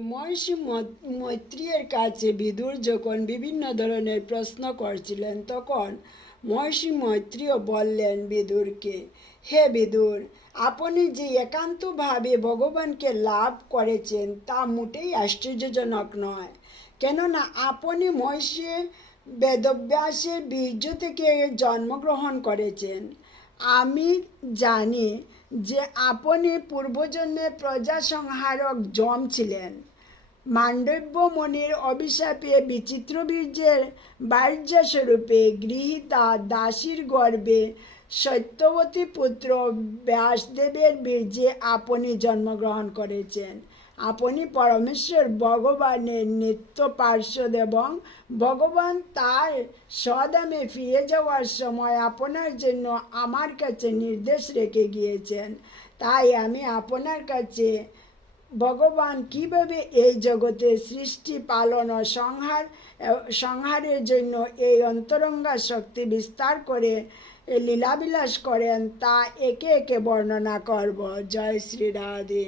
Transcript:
মহর্ষি ম- মৈত্রীয়ের কাছে বিদুর যখন বিভিন্ন ধরনের প্রশ্ন করছিলেন, তখন মহর্ষি মৈত্রীও বললেন, বিদুরকে, হে বিদুর, আপনি যে একান্তভাবে ভগবানকে লাভ করেছেন, তা মোটেই আশ্চর্যজনক নয়। কেননা আপনি মহর্ষি বেদব্যাসের বীর্য থেকে জন্মগ্রহণ করেছেন। আমি জানি যে আপনি পূর্বজন্মে প্রজা সংহারক যম ছিলেন মান্ডব্য মনির অভিশাপে বিচিত্র বীর্যের বাহ্যস্বরূপে গৃহীতা দাসীর গর্বে সত্যবতী পুত্র ব্যাসদেবের বীর্যে আপনি জন্মগ্রহণ করেছেন। আপনি পরমেশ্বর ভগবানের নিত্য পার্শ্বদ এবং ভগবান তার স্বদামে ফিরে যাওয়ার সময় আপনার জন্য আমার কাছে নির্দেশ রেখে গিয়েছেন। তাই আমি আপনার কাছে ভগবান কীভাবে এই জগতে সৃষ্টি, পালন ও সংহার, সংহারের জন্য এই অন্তরঙ্গা শক্তি বিস্তার করে লীলাবিলাস করেন তা একে একে বর্ণনা করব। জয় শ্রী রাধে।